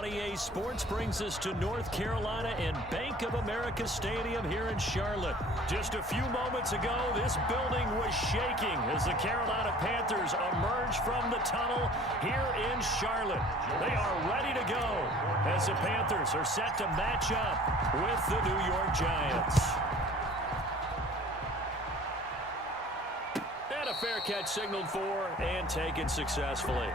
on EA Sports brings us to North Carolina and Bank of America Stadium here in Charlotte. Just a few moments ago, this building was shaking as the Carolina Panthers emerge from the tunnel here in Charlotte. They are ready to go as the Panthers are set to match up with the New York Giants. And a fair catch signaled for and taken successfully.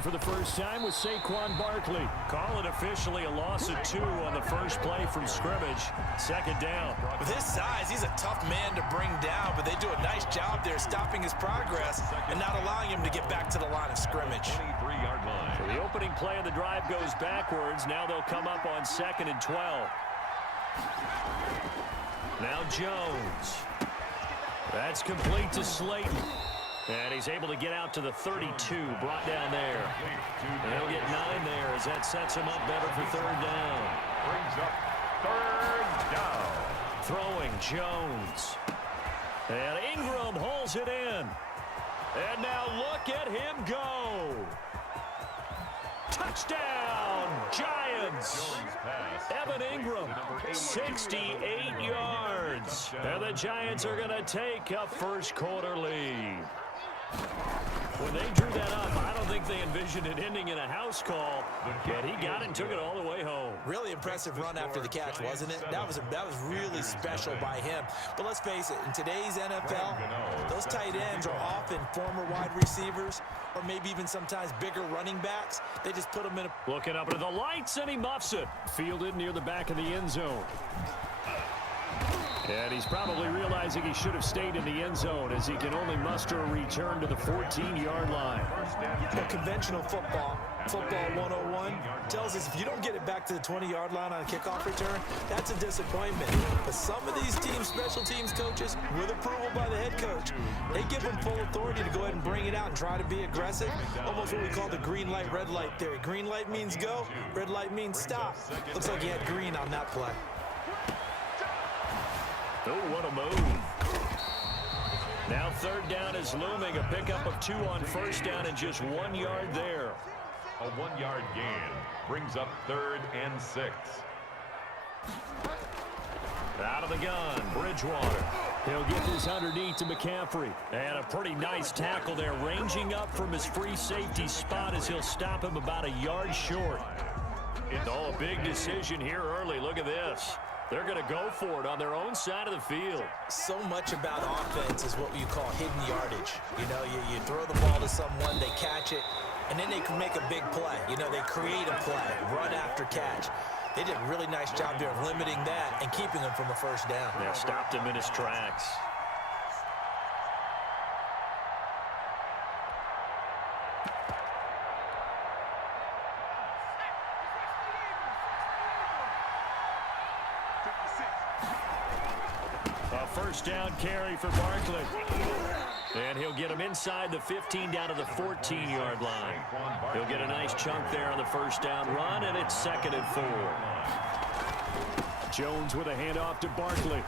For the first time with Saquon Barkley. Call it officially a loss of 2 on the first play from scrimmage. Second down. With his size, he's a tough man to bring down, but they do a nice job there stopping his progress and not allowing him to get back to the line of scrimmage. 23-yard line. So the opening play of the drive goes backwards. Now they'll come up on 2nd and 12. Now Jones. That's complete to Slayton. And he's able to get out to the 32, brought down there. And he'll get 9 there as that sets him up better for 3rd down. Brings up 3rd down. Throwing Jones. And Ingram holds it in. And now look at him go. Touchdown, Giants. Evan Ingram, 68 yards. And the Giants are going to take a first quarter lead. When they drew that up, I don't think they envisioned it ending in a house call, but he got it and took it all the way home. Really impressive run after the catch, wasn't it? That was really special by him. But let's face it, in today's NFL, those tight ends are often former wide receivers or maybe even sometimes bigger running backs. They just put them in a... Looking up into the lights, and he muffs it. Fielded near the back of the end zone. And he's probably realizing he should have stayed in the end zone as he can only muster a return to the 14-yard line. Well, conventional football 101, tells us if you don't get it back to the 20-yard line on a kickoff return, that's a disappointment. But some of these teams, special teams coaches, with approval by the head coach, they give them full authority to go ahead and bring it out and try to be aggressive. Almost what we call the green light, red light theory. Green light means go, red light means stop. Looks like he had green on that play. Oh, what a move. Now 3rd down is looming. A pickup of 2 on 1st down and just 1 yard there. A 1-yard gain brings up 3rd and 6. Out of the gun, Bridgewater. He'll get this underneath to McCaffery. And a pretty nice tackle there, ranging up from his free safety spot as he'll stop him about a yard short. It's all a big decision here early. Look at this. They're going to go for it on their own side of the field. So much about offense is what you call hidden yardage. You know, you throw the ball to someone, they catch it, and then they can make a big play. You know, they create a play, run after catch. They did a really nice job there of limiting that and keeping him from a first down. Yeah, stopped him in his tracks. First down carry for Barkley. And he'll get him inside the 15 down to the 14-yard line. He'll get a nice chunk there on the first down run, and it's 2nd and 4. Jones with a handoff to Barkley.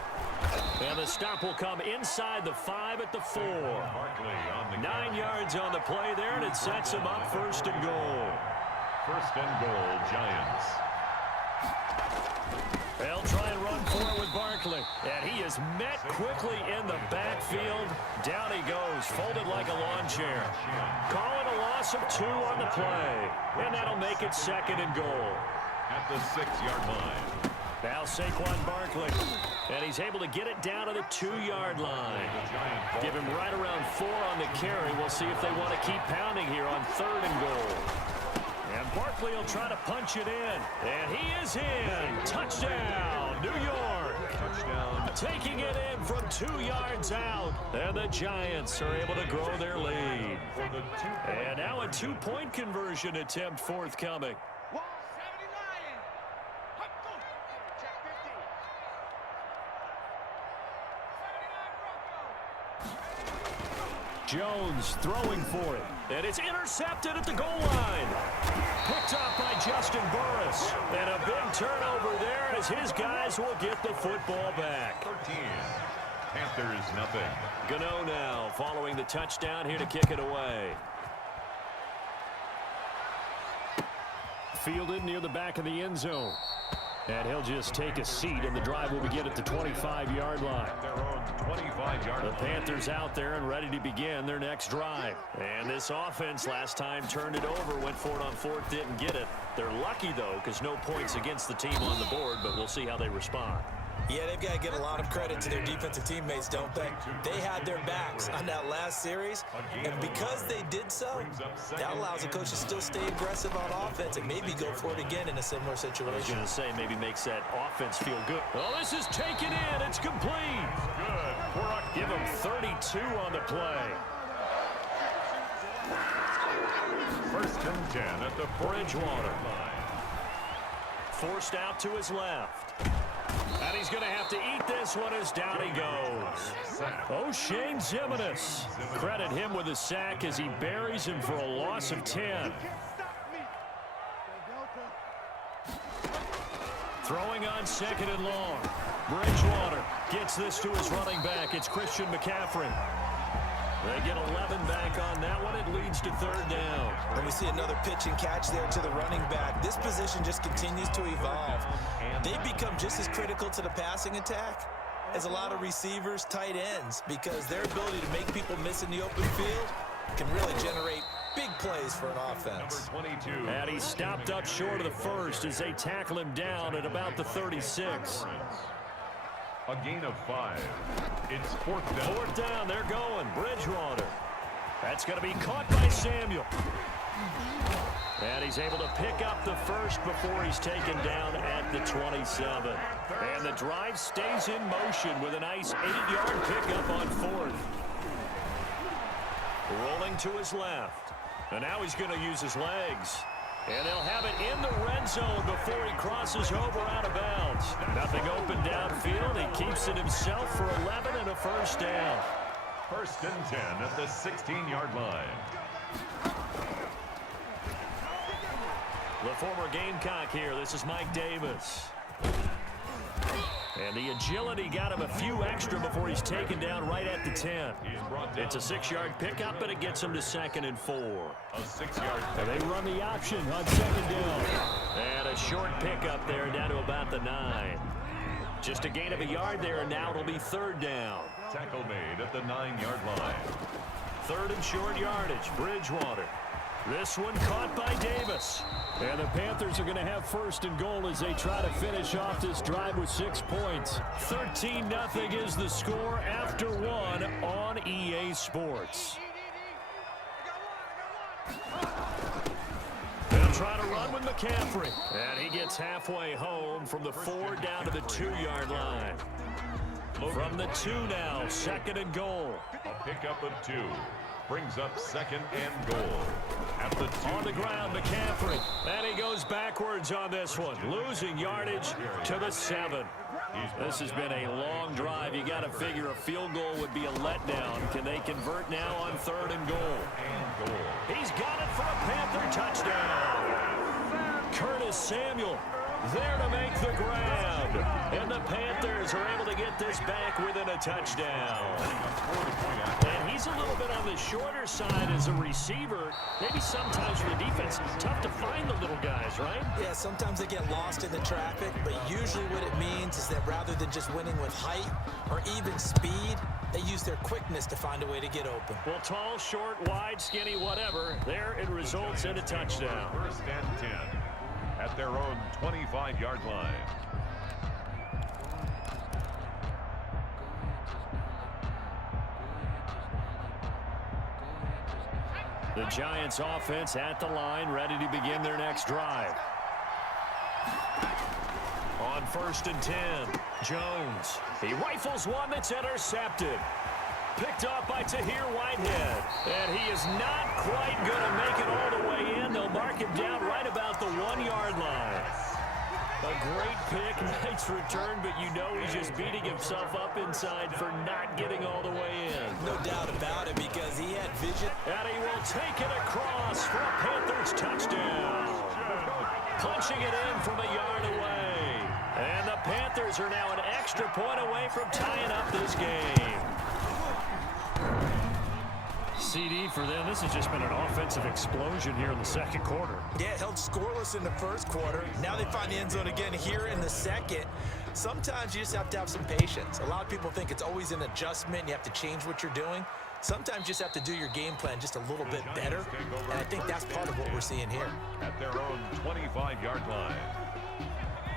And the stop will come inside the 5 at the 4. 9 yards on the play there, and it sets him up 1st and goal. 1st and goal, Giants. They'll try and run for it with Barkley. And he is met quickly in the backfield. Down he goes, folded like a lawn chair. Call it a loss of 2 on the play. And that'll make it 2nd and goal. At the 6-yard line. Now Saquon Barkley. And he's able to get it down to the 2-yard line. Give him right around 4 on the carry. We'll see if they want to keep pounding here on 3rd and goal. And Barkley will try to punch it in. And he is in. Touchdown, New York. Touchdown. Taking it in from 2 yards out. And the Giants are able to grow their lead. And now a 2-point conversion attempt forthcoming. Jones throwing for it. And it's intercepted at the goal line. Picked up by Justin Burris. And a big turnover there as his guys will get the football back. 13. Panthers nothing. Gano now following the touchdown here to kick it away. Fielded near the back of the end zone. And he'll just take a seat, and the drive will begin at the 25-yard line. Their own 25-yard line. The Panthers out there and ready to begin their next drive. And this offense last time turned it over, went for it on fourth, didn't get it. They're lucky, though, because no points against the team on the board, but we'll see how they respond. Yeah, they've got to give a lot of credit to their defensive teammates, don't they? They had their backs on that last series, and because they did so, that allows the coach to still stay aggressive on offense and maybe go for it again in a similar situation. I was going to say, maybe makes that offense feel good. Oh, this is taken in. It's complete. Good. Give him 32 on the play. First and 10 at the Bridgewater. Forced out to his left. And he's going to have to eat this one as down he goes. O'Shane Zimenez. Credit him with a sack as he buries him for a loss of 10. Throwing on second and long. Bridgewater gets this to his running back. It's Christian McCaffery. They get 11 back on that one. It leads to third down. And we see another pitch and catch there to the running back. This position just continues to evolve. They become just as critical to the passing attack as a lot of receivers, tight ends, because their ability to make people miss in the open field can really generate big plays for an offense. Number 22. And he stopped up short of the first as they tackle him down at about the 36. A gain of 5. It's fourth down. Fourth down, they're going. Bridgewater. That's going to be caught by Samuel. And he's able to pick up the first before he's taken down at the 27. And the drive stays in motion with a nice 8-yard pickup on fourth. Rolling to his left. And now he's going to use his legs. And they'll have it in the red zone before he crosses over out of bounds. Nothing open downfield. He keeps it himself for 11 and a first down. First and 10 at the 16-yard line. The former Gamecock here. This is Mike Davis. And the agility got him a few extra before he's taken down right at the 10. It's a 6-yard pickup, and it gets him to second and 4. A 6-yard And they run the option on second down. And a short pickup there down to about the 9. Just a gain of a yard there, and now it'll be third down. tackle made at the 9-yard line. Third and short yardage. Bridgewater. This one caught by Davis. And the Panthers are going to have first and goal as they try to finish off this drive with 6 points. 13-0 is the score after one on EA Sports. They'll try to run with McCaffery. And he gets halfway home from the 4 down to the 2-yard line. From the 2 now, second and goal. A pickup of 2. Brings up second and goal. At the 2. On the ground, McCaffery. And he goes backwards on this one. Losing yardage to the 7. This has been a long drive. You got to figure a field goal would be a letdown. Can they convert now on third and goal? He's got it for a Panther touchdown. Curtis Samuel there to make the grab. And the Panthers are able to get this back within a touchdown. And he's a little bit on the shorter side as a receiver. Maybe sometimes for the defense, it's tough to find the little guys, right? Yeah, sometimes they get lost in the traffic, but usually what it means is that rather than just winning with height or even speed, they use their quickness to find a way to get open. Well, tall, short, wide, skinny, whatever, there it results in a touchdown. First and 10 at their own 25-yard line. The Giants offense at the line, ready to begin their next drive. On first and 10, Jones. He rifles one that's intercepted. Picked off by Tahir Whitehead. And he is not quite going to make it all the way in. They'll mark him down right about the 1-yard line. A great pick, nice return, but you know he's just beating himself up inside for not getting all the way in. No doubt about it, because he had vision. And he will take it across for a Panthers touchdown. Punching it in from a yard away. And the Panthers are now an extra point away from tying up this game. CD for them. This has just been an offensive explosion here in the second quarter. Yeah, held scoreless in the first quarter. Now they find the end zone again here in the second. Sometimes you just have to have some patience. A lot of people think it's always an adjustment. You have to change what you're doing. Sometimes you just have to do your game plan just a little bit better. And I think that's part of what we're seeing here. At their own 25-yard line.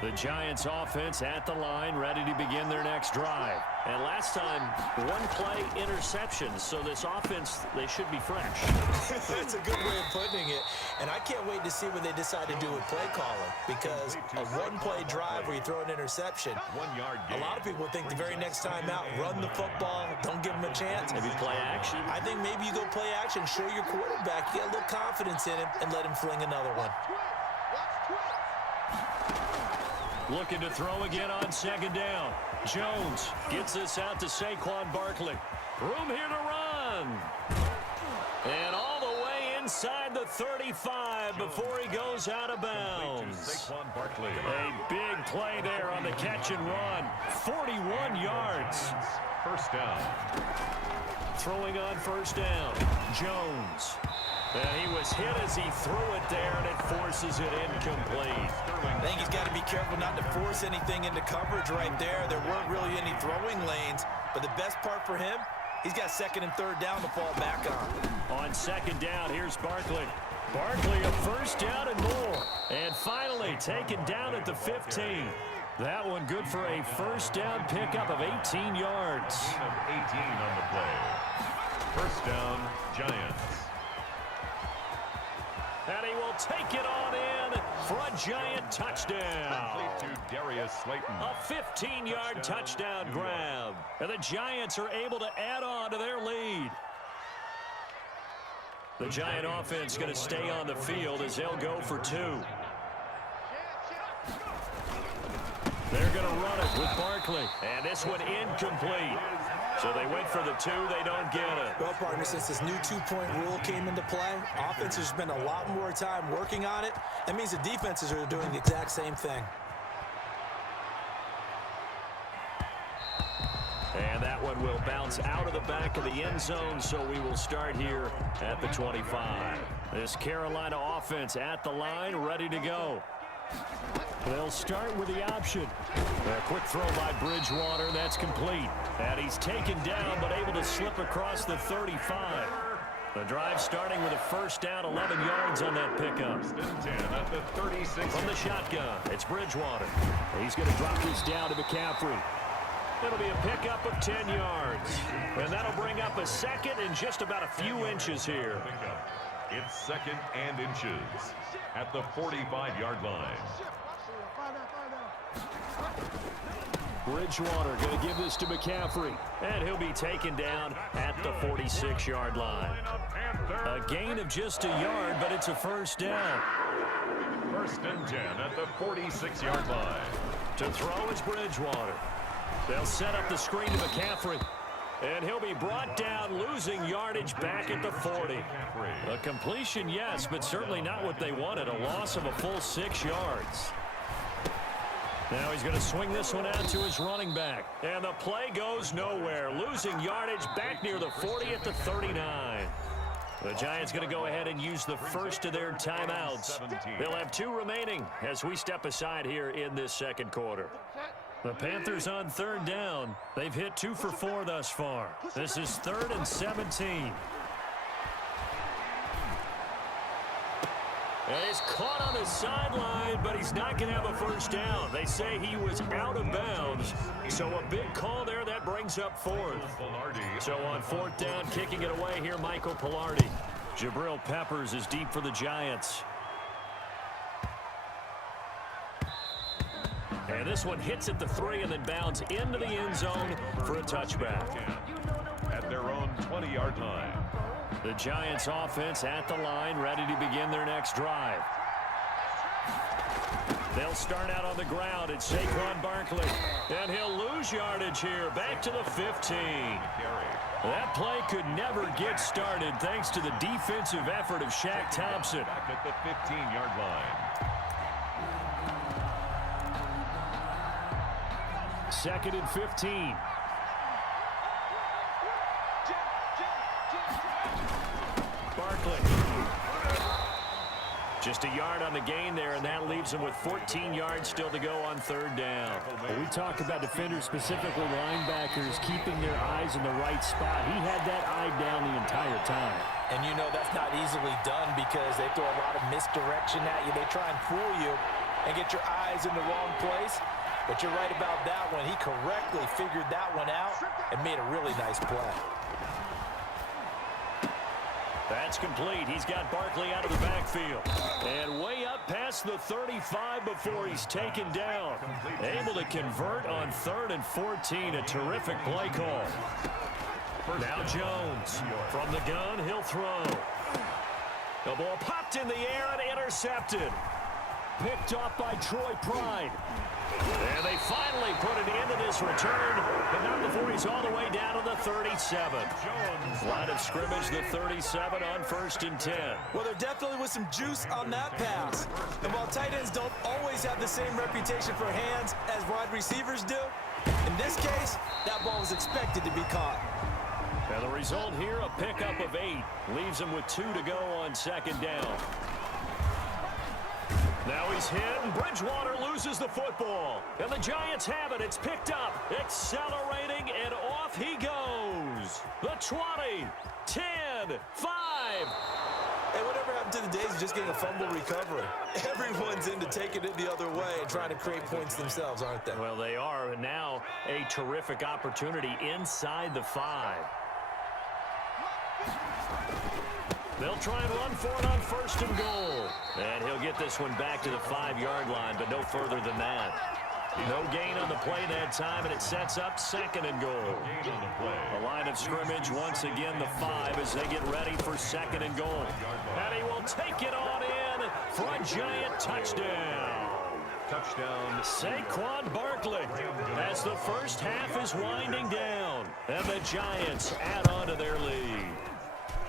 The Giants offense at the line, ready to begin their next drive. And last time, one play interception. So this offense, they should be fresh. That's a good way of putting it. And I can't wait to see what they decide to do with play calling. Because a one-play drive where you throw an interception, 1 yard gain. a lot of people think the very next time out, run the football, don't give them a chance. Maybe play action. I think maybe you go play action, show your quarterback, get a little confidence in him, and let him fling another one. Looking to throw again on second down. Jones gets this out to Saquon Barkley. Room here to run. And all the way inside the 35 before he goes out of bounds. Saquon Barkley. A big play there on the catch and run. 41 yards. First down. Throwing on first down. Jones. And he was hit as he threw it there, and it forces it incomplete. I think he's got to be careful not to force anything into coverage right there. There weren't really any throwing lanes, but the best part for him, he's got second and third down to fall back on. On second down, here's Barkley. Barkley a first down and more. And finally taken down at the 15. That one good for a first down pickup of 18 yards. Gain of 18 on the play. First down, Giants. And he will take it on in for a Giant touchdown. Complete to Darius Slayton. A 15-yard touchdown grab. And the Giants are able to add on to their lead. The Giant offense going to stay on the field as they'll go for two. They're going to run it with Barkley. And this one incomplete. So they went for the two. They don't get it. Well, partner, since this new two-point rule came into play, offense has spent a lot more time working on it. That means the defenses are doing the exact same thing. And that one will bounce out of the back of the end zone, so we will start here at the 25. This Carolina offense at the line, ready to go. They'll start with the option. A quick throw by Bridgewater. That's complete. And he's taken down, but able to slip across the 35. The drive starting with a first down, 11 yards on that pickup. At the 36. From the shotgun, it's Bridgewater. He's going to drop this down to McCaffery. It'll be a pickup of 10 yards. And that'll bring up a second and just about a few inches here. It's second and inches at the 45-yard line. Bridgewater going to give this to McCaffery. And he'll be taken down at the 46-yard line. A gain of just a yard, but it's a first down. First and 10 at the 46-yard line. To throw is Bridgewater. They'll set up the screen to McCaffery. And he'll be brought down, losing yardage back at the 40. A completion, yes, but certainly not what they wanted. A loss of a full 6 yards. Now he's going to swing this one out to his running back. And the play goes nowhere. Losing yardage back near the 40 at the 39. The Giants going to go ahead and use the first of their timeouts. They'll have 2 remaining as we step aside here in this second quarter. The Panthers on third down. They've hit 2 for 4 thus far. This is 3rd and 17. And he's caught on the sideline, but he's not going to have a first down. They say he was out of bounds. So a big call there that brings up 4th. So on 4th down, kicking it away here, Michael Pilardi. Jabril Peppers is deep for the Giants. And this one hits at the 3 and then bounds into the end zone for a touchback. At their own 20-yard line. The Giants offense at the line, ready to begin their next drive. They'll start out on the ground. It's Saquon Barkley. And he'll lose yardage here. Back to the 15. That play could never get started thanks to the defensive effort of Shaq Thompson. Back at the 15-yard line. 2nd and 15. Barkley. Just a yard on the gain there, and that leaves him with 14 yards still to go on 3rd down. When we talk about defenders, specifically linebackers, keeping their eyes in the right spot. He had that eye down the entire time. And you know that's not easily done because they throw a lot of misdirection at you. They try and fool you and get your eyes in the wrong place. But you're right about that one. He correctly figured that one out and made a really nice play. That's complete. He's got Barkley out of the backfield. And way up past the 35 before he's taken down. Able to convert on 3rd and 14. A terrific play call. Now Jones. From the gun, he'll throw. The ball popped in the air and intercepted. Picked off by Troy Pride. And they finally put an end to this return, but not before he's all the way down to the 37. Line of scrimmage, the 37 on 1st and 10. Well, there definitely was some juice on that pass. And while tight ends don't always have the same reputation for hands as wide receivers do, in this case, that ball was expected to be caught. And the result here, a pickup of 8. Leaves him with 2 to go on 2nd down. Now he's hit, and Bridgewater loses the football. And the Giants have it. It's picked up, accelerating, and off he goes. The 20, 10, 5. Hey, whatever happened to the days of just getting a fumble recovery? Everyone's into taking it the other way and trying to create points themselves, aren't they? Well, they are, and now a terrific opportunity inside the 5. They'll try and run for it on 1st and goal. And he'll get this one back to the 5-yard line, but no further than that. No gain on the play that time, and it sets up 2nd and goal. The line of scrimmage, once again, the 5 as they get ready for 2nd and goal. And he will take it on in for a giant touchdown. Touchdown. Saquon Barkley as the first half is winding down. And the Giants add on to their lead.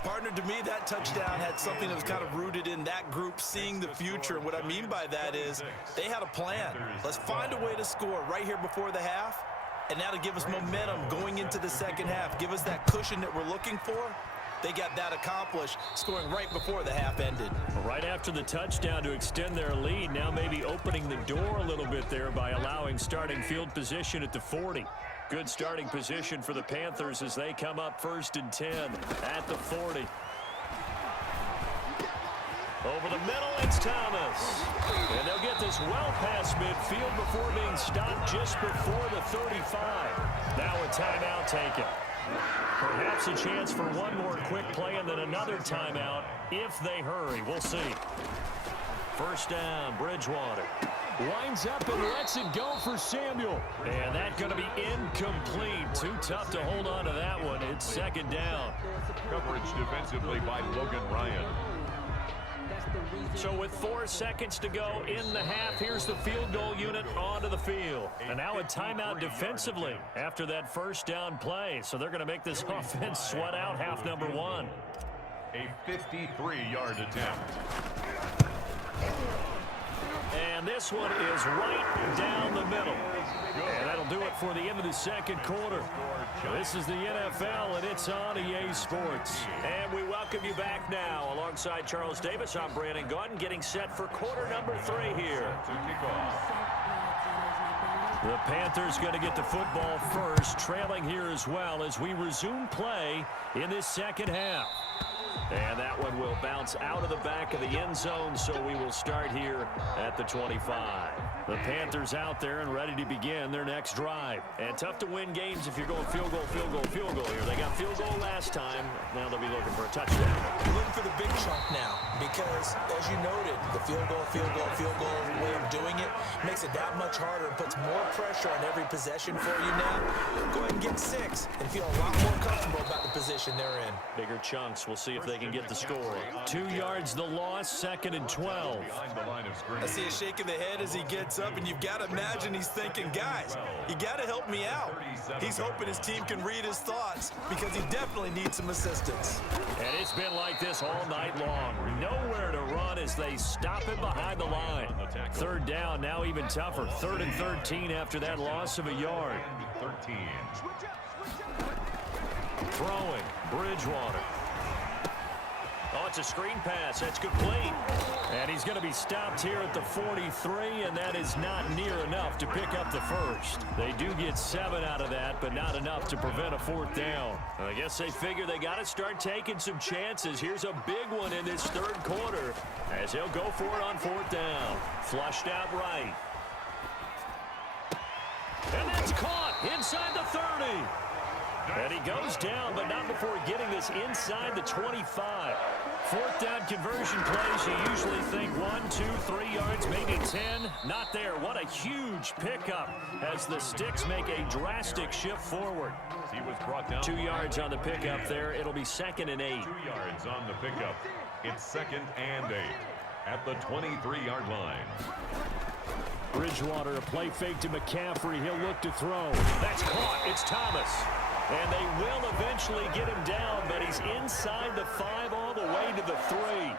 Partner, to me, that touchdown had something that was kind of rooted in that group seeing the future. And what I mean by that is they had a plan. Let's find a way to score right here before the half, and that'll give us momentum going into the 2nd half. Give us that cushion that we're looking for. They got that accomplished, scoring right before the half ended. Right after the touchdown to extend their lead, now maybe opening the door a little bit there by allowing starting field position at the 40. Good starting position for the Panthers as they come up 1st and 10 at the 40. Over the middle, it's Thomas. And they'll get this well past midfield before being stopped just before the 35. Now a timeout taken. Perhaps a chance for one more quick play and then another timeout if they hurry. We'll see. 1st down, Bridgewater. Winds up and lets it go for Samuel. And that's going to be incomplete. Too tough to hold on to that one. It's 2nd down. Coverage defensively by Logan Ryan. So with 4 seconds to go in the half, here's the field goal unit onto the field. And now a timeout defensively after that 1st down play. So they're going to make this offense sweat out half number 1. A 53-yard attempt. And this one is right down the middle. And that'll do it for the end of the 2nd quarter. This is the NFL, and it's on EA Sports. And we welcome you back now. Alongside Charles Davis, I'm Brandon Gaudin, getting set for quarter number 3 here. The Panthers going to get the football first, trailing here as well as we resume play in this 2nd half. And that one will bounce out of the back of the end zone, so we will start here at the 25. The Panthers out there and ready to begin their next drive. And tough to win games if you're going field goal, field goal, field goal here. They got field goal last time. Now they'll be looking for a touchdown. We're looking for the big chunk now because, as you noted, the field goal way of doing it. Makes it that much harder and puts more pressure on every possession for you now. Go ahead and get 6 and feel a lot more comfortable about the position they're in. Bigger chunks. We'll see if they can get the score. 2 yards the loss, 2nd and 12. I see a shake of the head as he gets up, and you've got to imagine he's thinking, guys, you got to help me out. He's hoping his team can read his thoughts because he definitely needs some assistance. And it's been like this all night long. Nowhere to run as they stop him behind the line. 3rd down, now even tougher. 3rd and 13 after that loss of a yard. 13. Throwing, Bridgewater. Oh, it's a screen pass. That's complete. And he's going to be stopped here at the 43, and that is not near enough to pick up the first. They do get 7 out of that, but not enough to prevent a 4th down. I guess they figure they got to start taking some chances. Here's a big one in this 3rd quarter as he'll go for it on 4th down. Flushed out right. And that's caught inside the 30. And he goes down, but not before getting this inside the 25. 4th down conversion plays, you usually think 1, 2, 3 yards, maybe 10. Not there. What a huge pickup as the Sticks make a drastic shift forward. He was brought down 2 yards on the pickup there. It'll be 2nd and 8. 2 yards on the pickup. It's 2nd and 8 at the 23-yard line. Bridgewater, a play fake to McCaffery. He'll look to throw. That's caught. It's Thomas. And they will eventually get him down, but he's inside the 5 all the way to the 3.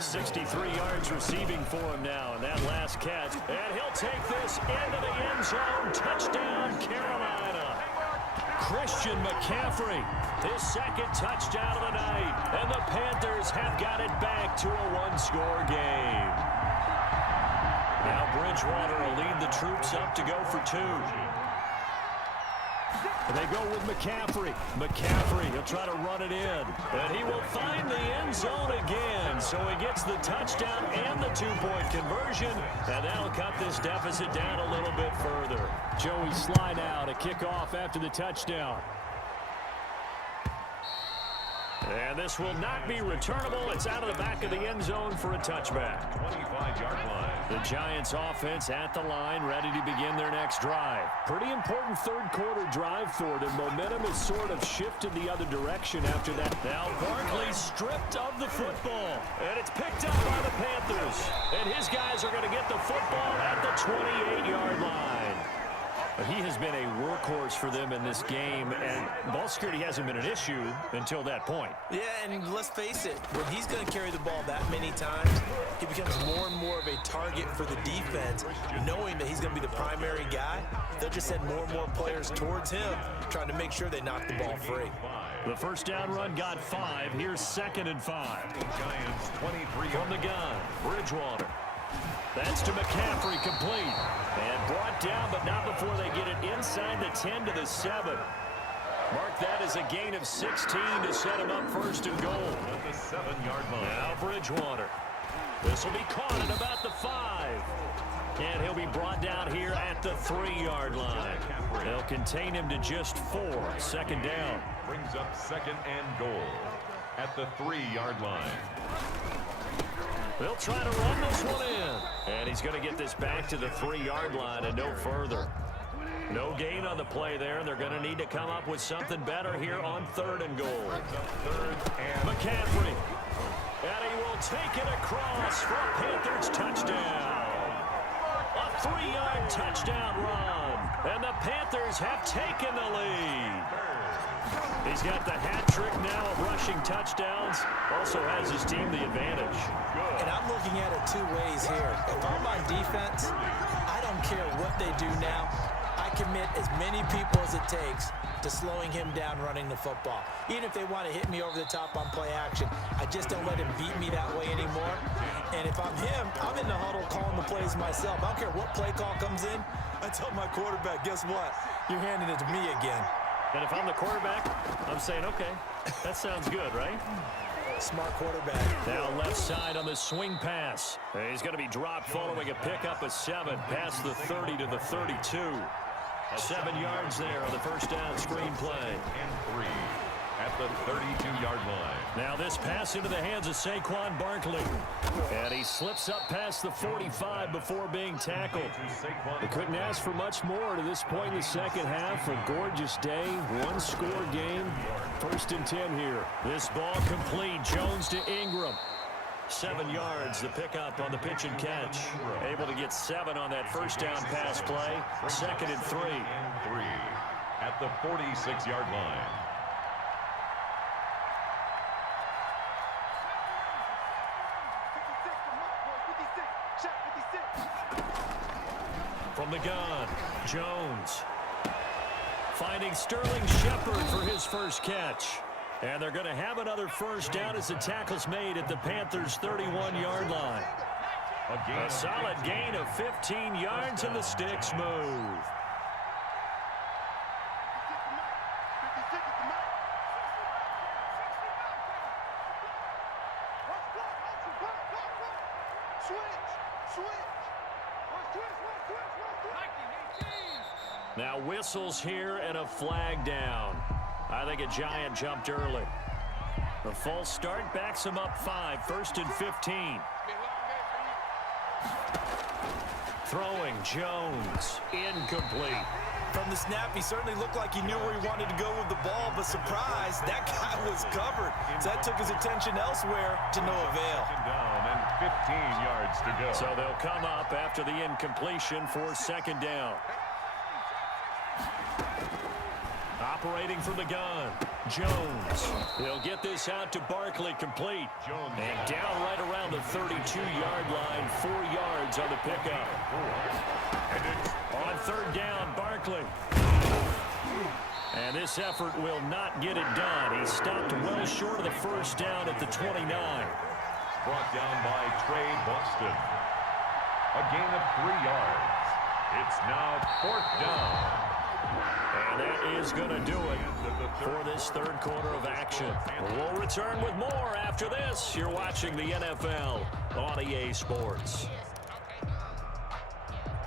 63 yards receiving for him now in that last catch. And he'll take this into the end zone. Touchdown, Carolina. Christian McCaffrey, his 2nd touchdown of the night. And the Panthers have got it back to a 1-score game. Now Bridgewater will lead the troops up to go for 2. And they go with McCaffery. McCaffrey, he'll try to run it in. And he will find the end zone again. So he gets the touchdown and the 2-point conversion. And that'll cut this deficit down a little bit further. Joey slide out, a kickoff after the touchdown. And this will not be returnable. It's out of the back of the end zone for a touchback. 25-yard line. The Giants offense at the line, ready to begin their next drive. Pretty important 3rd quarter drive for them. Momentum has sort of shifted the other direction after that. Now Barkley stripped of the football. And it's picked up by the Panthers. And his guys are going to get the football at the 28-yard line. He has been a workhorse for them in this game, and ball security hasn't been an issue until that point. Yeah, and let's face it, when he's going to carry the ball that many times, he becomes more and more of a target for the defense, knowing that he's going to be the primary guy. They'll just send more and more players towards him, trying to make sure they knock the ball free. The 1st down run got 5. Here's 2nd and 5. Giants 23 from the gun. Bridgewater. That's to McCaffrey, complete. And brought down, but not before they get it inside the 10 to the 7. Mark that as a gain of 16 to set him up 1st and goal. at the 7-yard line. Now Bridgewater. This will be caught at about the 5. And he'll be brought down here at the 3-yard line. They'll contain him to just 4. 2nd down. Brings up 2nd and goal at the 3-yard line. They'll try to run this one in. And he's going to get this back to the 3-yard line and no further. No gain on the play there. They're going to need to come up with something better here on 3rd and goal. 3rd and McCaffery. And he will take it across for a Panthers touchdown. A 3-yard touchdown run. And the Panthers have taken the lead. He's got the hat trick now of rushing touchdowns. Also has his team the advantage. And I'm looking at it 2 ways here. If I'm on defense, I don't care what they do now. I commit as many people as it takes to slowing him down running the football. Even if they want to hit me over the top on play action, I just don't let him beat me that way anymore. And if I'm him, I'm in the huddle calling the plays myself. I don't care what play call comes in. I tell my quarterback, guess what? You're handing it to me again. And if I'm the quarterback, I'm saying, okay, that sounds good, right? Smart quarterback. Now left side on the swing pass. He's going to be dropped following a pickup of 7 past the 30 to the 32. 7 yards there on the 1st down screen play. And 3. at the 32-yard line. Now this pass into the hands of Saquon Barkley. And he slips up past the 45 before being tackled. They couldn't ask for much more to this point in the second half. A gorgeous day, one-score game. 1st and 10 here. This ball complete. Jones to Ingram. 7 yards, the pickup on the pitch and catch. Able to get 7 on that first down pass play. 2nd and 3. At the 46-yard line. From the gun, Jones. Finding Sterling Shepard for his first catch. And they're going to have another first down as the tackle's made at the Panthers' 31-yard line. A solid gain of 15 yards and the sticks move. Now whistles here and a flag down. I think a Giant jumped early. The false start backs him up 5. 1st and 15. Throwing Jones. Incomplete. From the snap, he certainly looked like he knew where he wanted to go with the ball, but surprise, that guy was covered. So that took his attention elsewhere to no avail. Down and 15 yards to go. So they'll come up after the incompletion for 2nd down. Operating from the gun, Jones. They'll get this out to Barkley, complete. And down right around the 32-yard line, 4 yards on the pickup. On 3rd down, Barkley. And this effort will not get it done. He stopped well short of the first down at the 29. Brought down by Trey Boston. A gain of 3 yards. It's now 4th down. And that is going to do it for this 3rd quarter of action. We'll return with more after this. You're watching the NFL on EA Sports.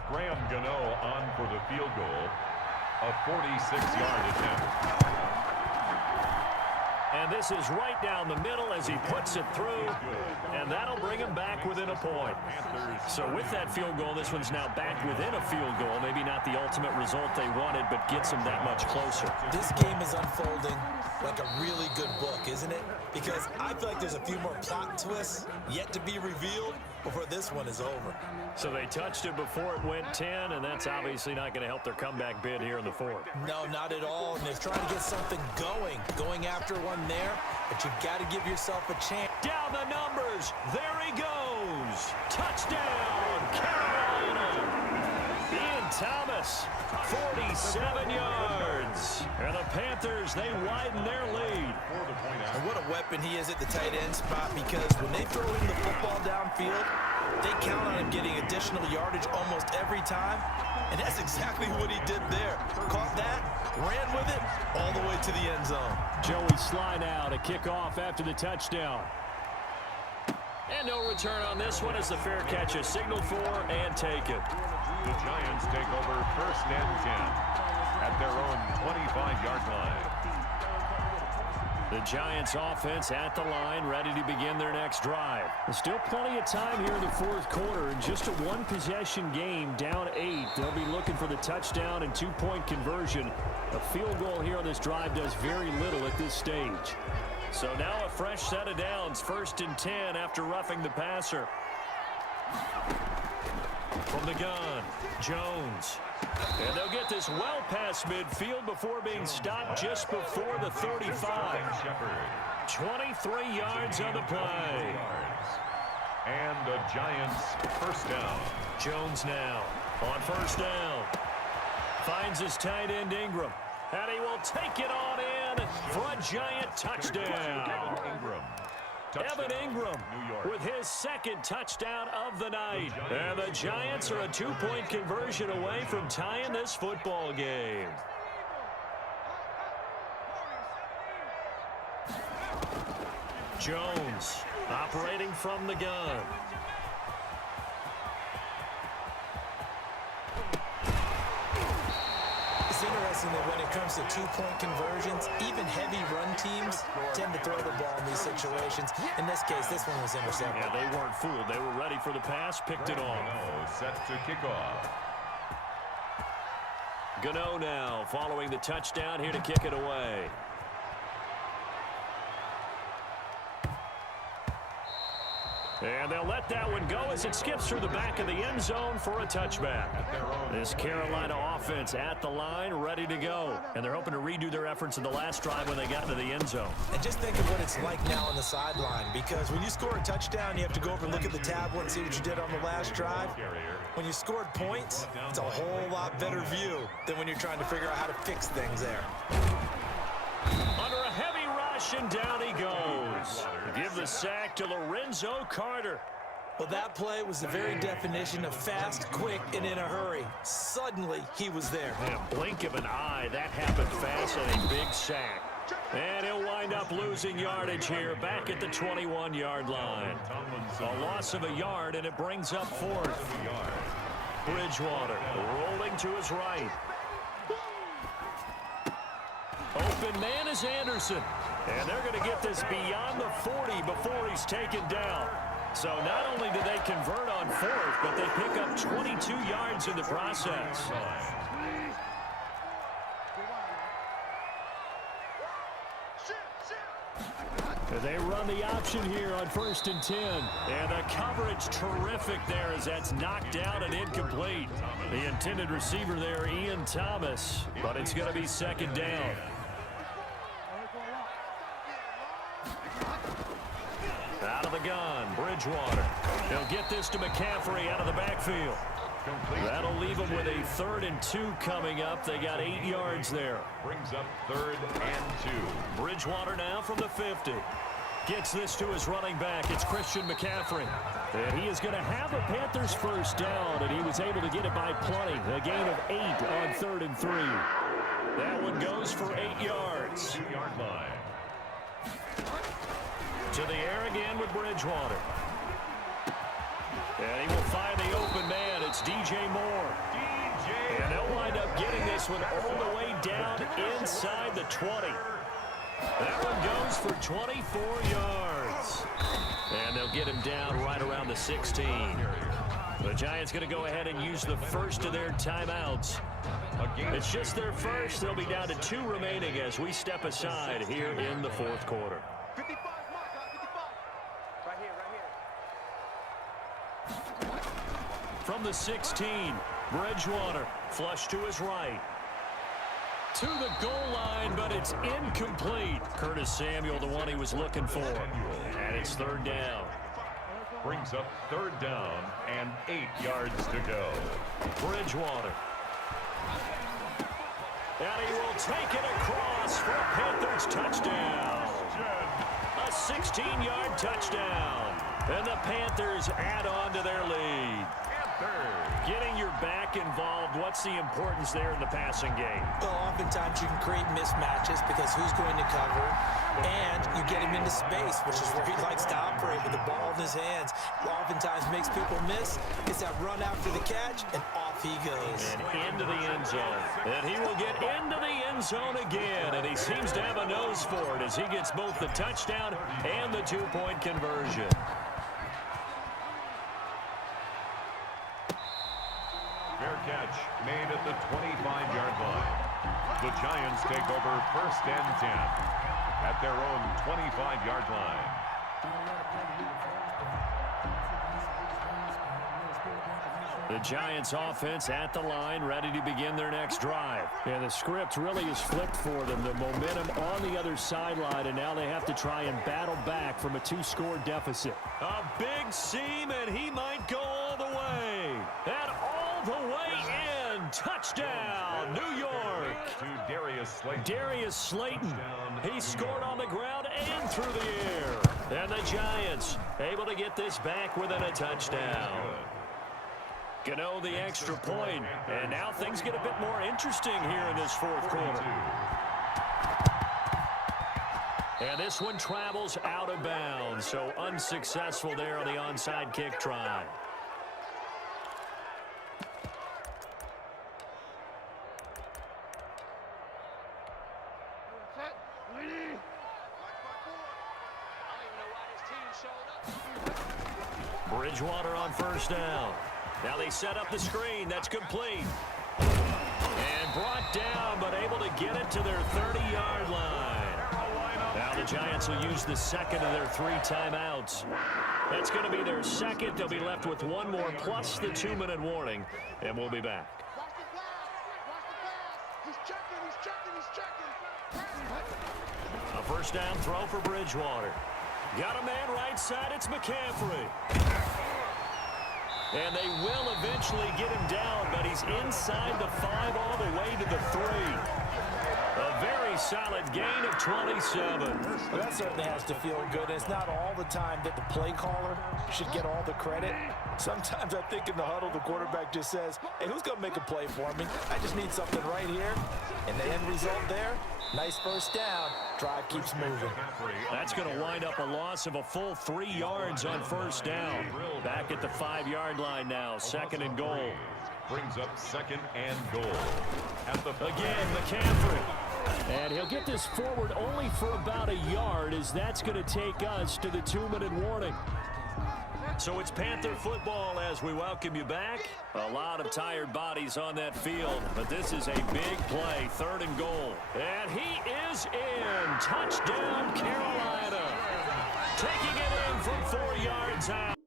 Graham Gano on for the field goal. A 46-yard attempt. And this is right down the middle as he puts it through. And that'll bring him back within a point. So with that field goal, this one's now back within a field goal. Maybe not the ultimate result they wanted, but gets him that much closer. This game is unfolding like a really good book, isn't it? Because I feel like there's a few more plot twists yet to be revealed before this one is over. So they touched it before it went 10, and that's obviously not going to help their comeback bid here in the 4th. No, not at all. And they're trying to get something going after one there, but you've got to give yourself a chance. Down the numbers. There he goes. Touchdown, Carolina. Ian Thomas, 47 yards. And the Panthers, they widen their lead. And what a weapon he is at the tight end spot, because when they throw him the football downfield, they count on him getting additional yardage almost every time. And that's exactly what he did there. Caught that, ran with it, all the way to the end zone. Joey Sly now to kick off after the touchdown. And no return on this one as the fair catch is signaled for and taken. The Giants take over 1st and 10 at their own 25-yard line. The Giants offense at the line, ready to begin their next drive. There's still plenty of time here in the 4th quarter. Just a one-possession game, down 8. They'll be looking for the touchdown and 2-point conversion. A field goal here on this drive does very little at this stage. So now a fresh set of downs, 1st and 10 after roughing the passer. From the gun, Jones. And they'll get this well past midfield before being stopped just before the 35. 23 yards on the play. And the Giants' first down. Jones now on 1st down. Finds his tight end Ingram. And he will take it on in for a Giant touchdown. Ingram. Evan Ingram with his 2nd touchdown of the night. And the Giants are a 2-point conversion away from tying this football game. Jones operating from the gun. It's interesting that when it comes to two-point conversions, even heavy run teams tend to throw the ball in these situations. In this case, this one was intercepted. Yeah, they weren't fooled. They were ready for the pass, picked it off. Set to kick off. Gano now following the touchdown here to kick it away. And they'll let that one go as it skips through the back of the end zone for a touchback. This Carolina offense at the line, ready to go. And they're hoping to redo their efforts in the last drive when they got into the end zone. And just think of what it's like now on the sideline, because when you score a touchdown, you have to go over and look at the tablet and see what you did on the last drive. When you scored points, it's a whole lot better view than when you're trying to figure out how to fix things there. Under a heavy rush, and down he goes. Give the sack to Lorenzo Carter. Well, that play was the very definition of fast, quick, and in a hurry. Suddenly, he was there. In a blink of an eye, that happened fast, and a big sack. And he'll wind up losing yardage here back at the 21-yard line. A loss of a yard, and it brings up fourth. Bridgewater rolling to his right. Open man is Anderson. And they're going to get this beyond the 40 before he's taken down. So not only do they convert on fourth, but they pick up 22 yards in the process. They run the option here on 1st and 10. And the coverage terrific there as that's knocked out and incomplete. The intended receiver there, Ian Thomas, but it's going to be second down. Out of the gun, Bridgewater. He'll get this to McCaffery out of the backfield. That'll leave them with a 3rd and 2 coming up. They got 8 yards there. Brings up 3rd and 2. Bridgewater now from the 50. Gets this to his running back. It's Christian McCaffrey. And he is going to have a Panthers first down, and he was able to get it by plenty. A gain of 8 on 3rd and 3. That one goes for 8 yards. 2-yard line. To the air again with Bridgewater. And he will find the open man. It's DJ Moore. And they'll wind up getting this one all the way down inside the 20. That one goes for 24 yards. And they'll get him down right around the 16. The Giants going to go ahead and use the first of their timeouts. It's just their first. They'll be down to 2 remaining as we step aside here in the 4th quarter. From the 16, Bridgewater flush to his right. To the goal line, but it's incomplete. Curtis Samuel, the one he was looking for. And it's 3rd down. Brings up 3rd down and 8 yards to go. Bridgewater. And he will take it across for a Panthers touchdown. A 16-yard touchdown. And the Panthers add on to their lead. Getting your back involved, what's the importance there in the passing game? Well, oftentimes you can create mismatches because who's going to cover, and you get him into space, which is where he likes to operate with the ball in his hands. Oftentimes makes people miss, gets that run after the catch, and off he goes. And into the end zone. And he will get into the end zone again, and he seems to have a nose for it as he gets both the touchdown and the 2-point conversion. Fair catch made at the 25-yard line. The Giants take over 1st and 10 at their own 25-yard line. The Giants offense at the line, ready to begin their next drive. And the script really is flipped for them. The momentum on the other sideline, and now they have to try and battle back from a 2-score deficit. A big seam, and he might go all the way. And all the way in. Touchdown, New York. To Darius Slayton. Darius Slayton. He scored on the ground and through the air. And the Giants able to get this back within a touchdown. Gano the extra point, and now things get a bit more interesting here in this 4th quarter. And this one travels out of bounds, so unsuccessful there on the onside kick try. Bridgewater on first down. Now they set up the screen. That's complete. And brought down, but able to get it to their 30-yard line. Now the Giants will use the second of their 3 timeouts. That's going to be their second. They'll be left with one more plus the 2-minute warning, and we'll be back. A first down throw for Bridgewater. Got a man right side. It's McCaffery. And they will eventually get him down, but he's inside the 5 all the way to the 3. A very solid gain of 27. Well, that certainly has to feel good. It's not all the time that the play caller should get all the credit. Sometimes I think in the huddle, the quarterback just says, hey, who's going to make a play for me? I just need something right here. And the end result there, nice first down. Drive keeps moving. That's going to wind up a loss of a full 3 yards on first down. Back at the 5-yard line now, second and goal. Brings up second and goal. At the again, McCaffery. And he'll get this forward only for about a yard, as that's going to take us to the 2-minute warning. So it's Panther football as we welcome you back. A lot of tired bodies on that field, but this is a big play, third and goal. And he is in. Touchdown, Carolina. Taking it in from 4 yards out.